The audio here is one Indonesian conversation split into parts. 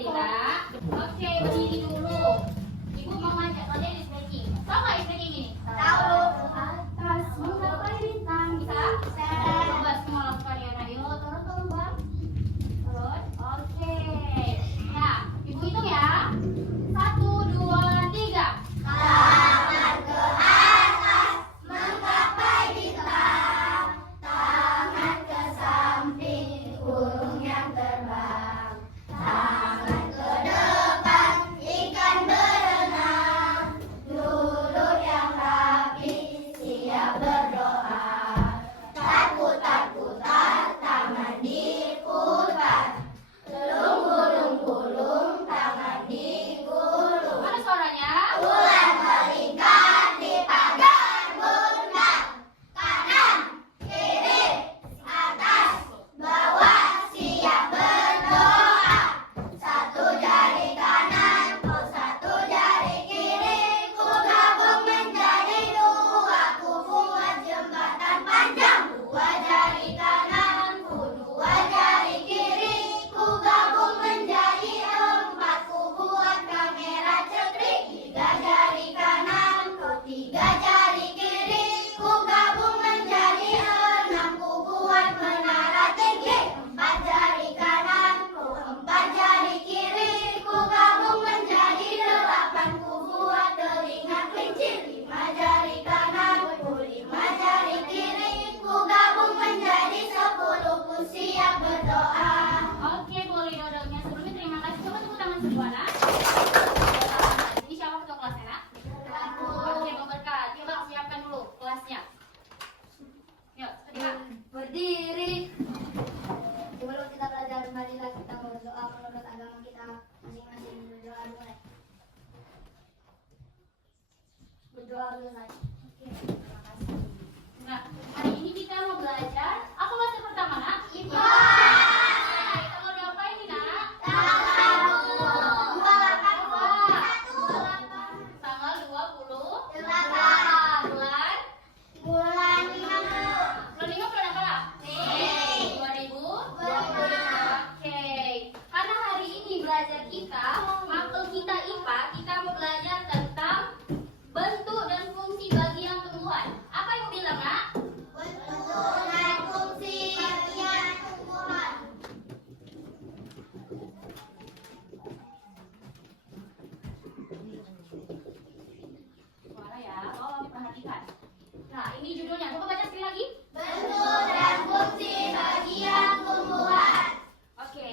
berdiri nak. Oke, berdiri dulu. Ibu mau ngajak kalian stretching. Tahu nggak stretching ini? Tahu. Atas menggapai bintang. Bisa? Coba semua lakukan ya. Ayo, turun bang. Turun. Oke. Nah, ibu hitung ya. 1, 2, 3. Tangan ke atas menggapai bintang, tangan ke samping burung yang terbang, tangan ke depan ikan berenang, duduk yang rapi siap berdoa, tak putar-putar tangan diputar, gulung-gulung tangan digulung. Mana suaranya? Bulan melingkar di pagar bundar, kanan, kiri, atas, bawah, siap berdoa. Satu jari kanan, satu jari kiri, ku gabung menjadi dua, ku buat jembatan panjang. Dua jari kanan, dua jari kiri, ku gabung menjadi empat, ku buat kamera cekrik. Tiga jari kanan, tiga jari kiri, ku gabung menjadi enam, ku buat menara tinggi. Empat jari kanan, empat jari kiri, ku gabung menjadi delapan, ku buat telinga kelinci. Lima jari kanan, lima jari kiri, ku gabung menjadi 10, ku siap berdoa. Oke, boleh dodongnya. Sebelumnya terima kasih. Coba tepuk tangan semua nak. Ini siapa ketua kelasnya nak? Oke, memberkat. Coba siapkan dulu kelasnya. Yuk, terima. Berdiri. Sebelum kita belajar, marilah kita berdoa menurut agama kita masing-masing. Berdoa mulai. Berdoa mulai. Oke, terima kasih. Nah, hari ini kita mau belajar. Apa bahasa pertama nak? IPA. Kita mau diapain nih nak? Tanggal 28. Tanggal 20 Delapan. bulan Bulan 5. bulan 5 bulan apa? Mei. 2025. Oke. Karena hari ini belajar kita, mapel kita IPA, kita mau belajar tentang bentuk dan fungsi bagian tumbuhan. Apa yang bilang nak? Bentuk dan fungsi bagian tumbuhan. Suara ya, tolong diperhatikan. Nah, ini judulnya. Coba baca sekali lagi. Bentuk dan fungsi bagian tumbuhan. Oke.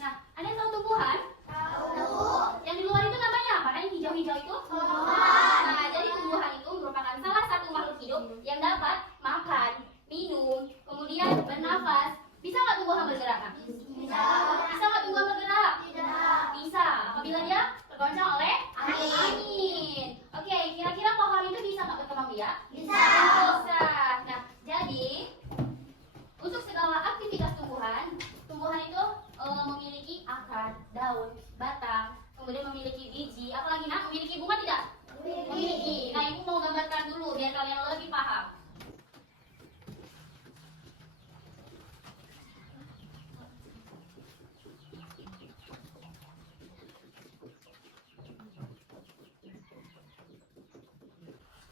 Nah, ada yang tahu tumbuhan? Tahu. Yang di luar itu namanya apa? Yang hijau-hijau itu? Tumbuhan. Nah, jadi tumbuhan itu merupakan salah satu makhluk hidup yang dapat makan, minum, kemudian bernafas. Bisa nggak tumbuhan bergerak? Kak? Bisa. Bisa nggak tumbuhan bergerak? Tidak. Bisa. Apabila dia tergoncang oleh Angin. angin. Oke, kira-kira pohon itu bisa nggak berkembang biak? Bisa. Bisa. Nah, jadi untuk segala aktivitas tumbuhan, tumbuhan itu memiliki akar, daun, batang, kemudian memiliki biji. Apalagi nak? Memiliki bunga tidak? Memiliki. Nah, ibu mau gambarkan dulu biar kalian lebih paham.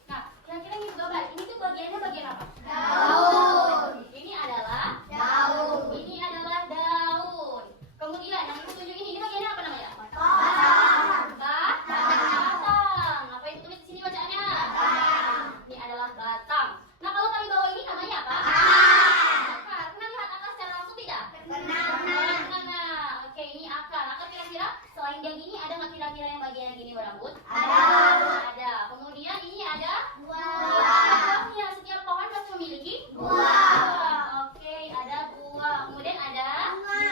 Nah, kira-kira ini gambar. Ini tuh bagiannya bagian apa? Daun. Ini adalah Daun. Ini adalah daun. Kemudian yang ibu tunjukin ini bagiannya apa namanya? Batang. Batang. Apa yang tulis di sini bacaannya? Batang. Ini adalah batang. Nah, kalau paling bawah ini namanya apa? Akar. Akar. Pernah lihat akar secara langsung tidak? Kenal. Nah, oke, ini akar. Akar kira-kira selain yang gini ada nggak kira-kira yang bagian yang gini berambut? Ada. Ada. Kemudian ini ada Buah. buahnya. Setiap pohon pasti memiliki Buah. Oke, ada buah. Kemudian ada Bunga.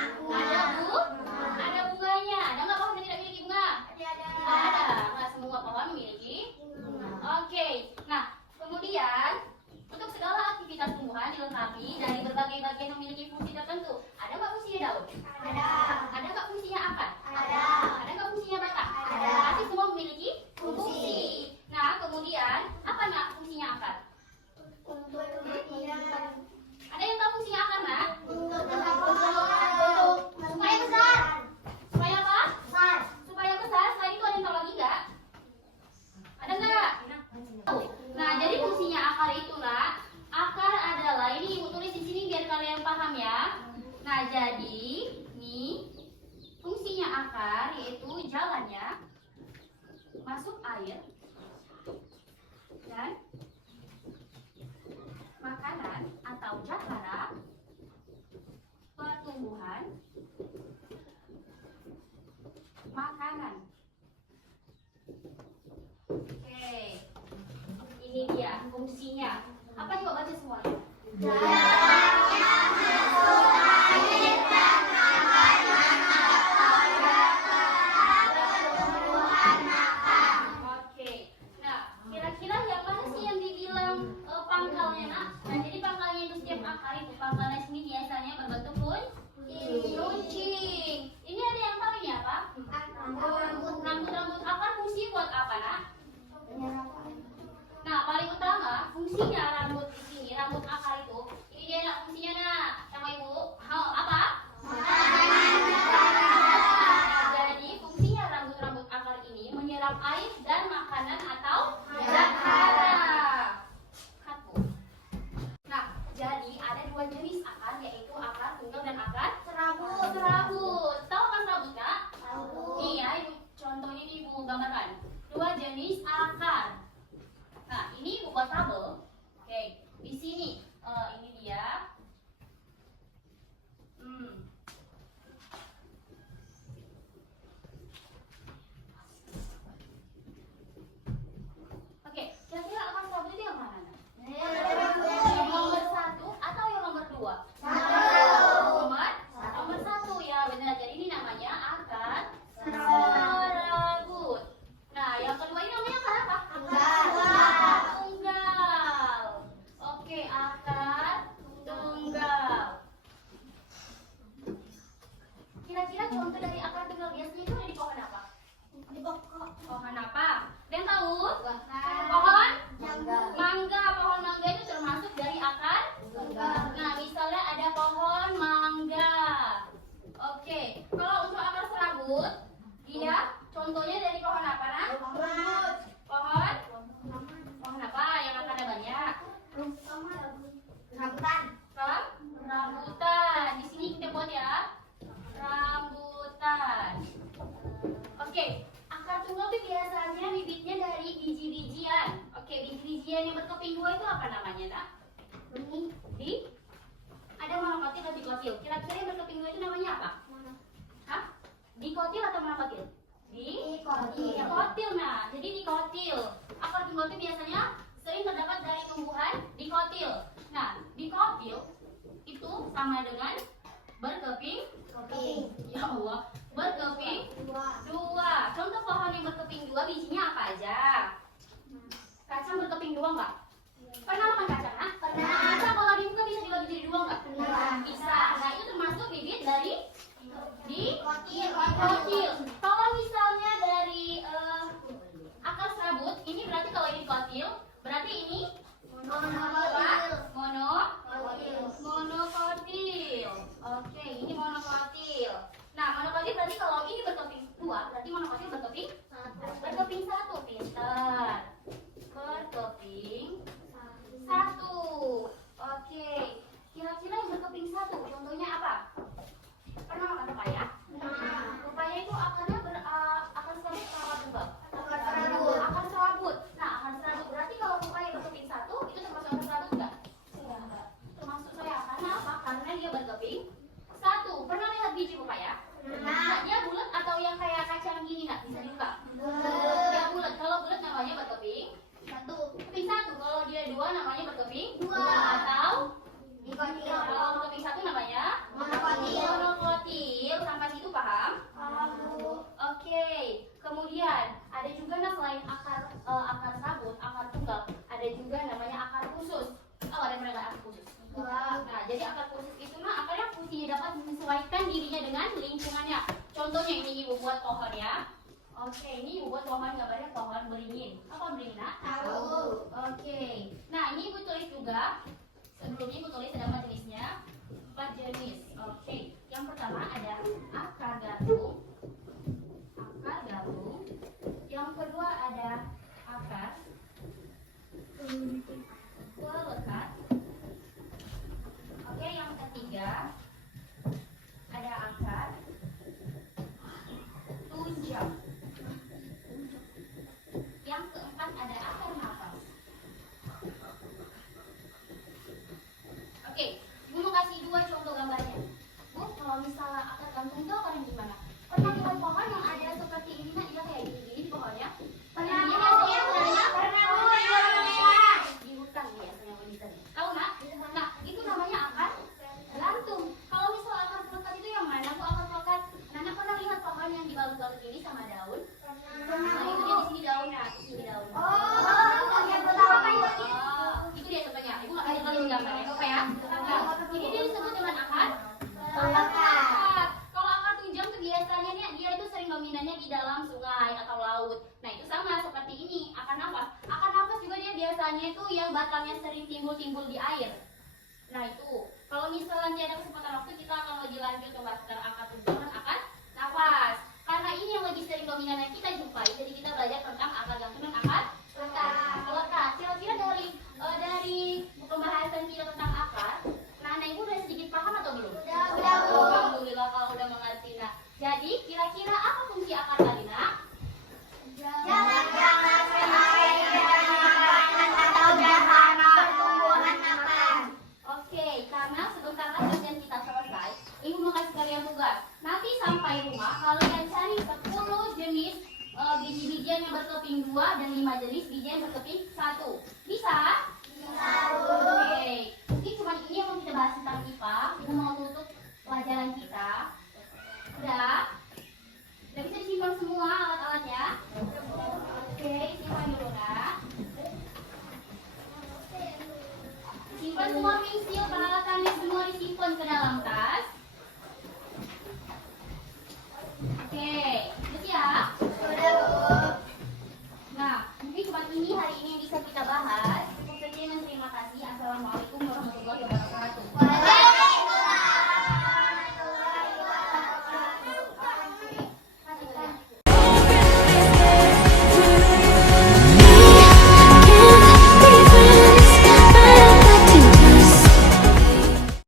ada bunganya. Ada nggak pohon yang tidak memiliki bunga? Ada. Nah, semua pohon memiliki. Oke. Nah, kemudian untuk segala aktivitas tumbuhan dilengkapi dari berbagai bagian yang memiliki fungsi tertentu. Ada nggak fungsinya daun? Ada. Ada nggak fungsinya akar? Ada. Ada nggak fungsinya batang? Ada. Pasti semua memiliki fungsi. jalannya masuk air dan makanan atau jakara, pertumbuhan, makanan. Oke, ini dia fungsinya. Apa coba baca semuanya? Oke. Nah, kira-kira yang mana sih yang dibilang pangkalnya, Nak? Nah, jadi pangkalnya itu setiap akar itu pangkalnya sini biasanya berbentuk runcing. Ini ada yang tahu ini apa? Rambut-rambut akar fungsi buat apa, Nak? Nah, paling utama fungsinya rambut di sini, rambut akar itu. Ini dia, Nak, fungsinya, Nak. Sama Ibu. Apa? Jadi fungsinya rambut-rambut akar ini menyerap air dan makanan atau jakara. Satu. Nah, jadi ada dua jenis akar, yaitu akar tunggal dan akar serabut. Tahu kan serabut, Kak? Iya, Ibu contohnya ini Ibu gambarkan. Dua jenis akar. Nah, ini Ibu buat tabel. Oke, di sini ini dia. Oke, kira-kira akar serabut itu yang mana, Nak? Yang nomor 1 atau yang nomor 2? Nomor 1 ya, benar. Jadi ini namanya akar serabut. Nah, yang kedua ini namanya akar apa? Tunggal. Oke, akar tunggal. Kira-kira contoh dari akar tunggal biasanya itu ada di pohon apa? Pohon apa? Ada yang tahu? Pohon? Mangga. Pohon mangga itu termasuk dari akar tunggal. Nah, misalnya ada pohon mangga. Oke, kalau untuk akar serabut, dia contohnya dari pohon apa, Nak? Pohon apa yang akarnya banyak? Rambutan. Di sini kita buat ya. Rambutan. Oke, akar tunggal itu biasanya bibitnya dari biji-bijian. Oke, biji-bijian yang berkeping dua itu apa namanya, Nak? Ada monokotil dan dikotil. Kira-kira yang berkeping dua itu namanya apa? Hah? Dikotil atau monokotil? Dikotil. Nah, jadi dikotil. Akar tunggal itu biasanya sering terdapat dari tumbuhan dikotil. Nah, dikotil itu sama dengan berkeping. Ya Allah, berkeping dua. Contoh pohon yang berkeping dua bijinya apa aja? Kacang berkeping dua nggak? Pernah makan kacang, Nak? Kacang kalau dibuka bisa dibagi jadi dua nggak? Bisa. Nah, itu termasuk bibit dari dikotil. Kalau misalnya dari akar serabut, ini berarti kalau ini dikotil, berarti ini monokotil. Oke, ini monokotil. Nah, monokotil berarti kalau ini berkeping dua, berarti monokotil berkeping satu. Pintar. Berkeping satu. Oke. Kira-kira yang berkeping satu, contohnya apa? Pernah makan pepaya? Pepaya itu akarnya akar serabut atau akar tunggal? Akar serabut. Nah, akar serabut berarti kalau pepaya berkeping satu, itu termasuk akar serabut enggak? Termasuk saya. Karena apa? Karena dia berkeping satu. Pernah lihat biji pepaya? Nah, dia bulat atau yang kayak kacang gini, Nak? Bisa dibuka? Dia bulat. Kalau bulat namanya berkeping satu. Kalau dia dua namanya berkeping atau kalau berkeping satu namanya monokotil. Sampai situ paham? Oke. Kemudian ada juga, nah, selain akar serabut, akar tunggal, ada juga namanya akar khusus. Oh, ada yang pernah akar khusus? Nah, jadi akar khusus itu, nah, akarnya fungsinya dapat menyesuaikan dirinya dengan lingkungannya. Contohnya ini Ibu buat pohon ya. Oke, ini Ibu buat pohon, gambarnya pohon beringin. Apa beringin, Nak? Tahu. Oke. Nah, ini Ibu tulis juga. Sebelumnya Ibu tulis ada 4 jenisnya. 4 jenis. Oke. Yang pertama ada akar gantung. Yang kedua ada akar pelekat. Oke, yang ketiga ada akar tunjuk. Yang keempat ada akar nafas. Oke, Ibu mau kasih dua contoh gambarnya. Bu, kalau misalnya akar gantung itu akarnya gimana? Pernah lihat pohon yang ada seperti ini, nah dia kayak gini di pohonnya? Pernah lihat ya, di hutan biasanya begitu. Tahu nggak? Nah, itu namanya akar gantung. Kalau misalnya akar pelekat itu yang mana? Bu, akar pelekat. Nana pernah lihat pohon yang dibalut-balut gini sama daun? Nah, itu dia di sini daunnya, di sini daunnya. Itu dia sebenarnya. Ibu nggak kasih tahu gambarnya, apa ya? Nah, ini dia disebut dengan akar pelekat. Kalau akar tunjang tuh biasanya nih dia itu sering dominannya di dalam sungai atau laut. Nah, itu sama seperti ini, akar nafas. Akar nafas juga dia biasanya itu yang batangnya sering timbul-timbul di air. Nah, itu. Kalau misalnya ada kesempatan waktu kita akan lebih lanjut membahas tentang akar tunjang dan akar nafas. Karena ini yang lebih sering dominan yang kita jumpai, jadi kita belajar tentang akar gantung dan akar pelekat. Kira-kira dari pembahasan kita tentang akar, Nana ibu udah sedikit paham atau belum? Udah. Alhamdulillah kalau udah mengerti. Nah, jadi kira-kira apa fungsi akar tadi, Nak? Jangan atau pertumbuhan akar. Oke, karena sebentar lagi ujian kita selesai, ibu mau kasih kalian tugas. Nanti sampai rumah kalian cari 10 jenis biji-bijian yang berkeping 2 dan 5 jenis biji yang berkeping 1. Bisa?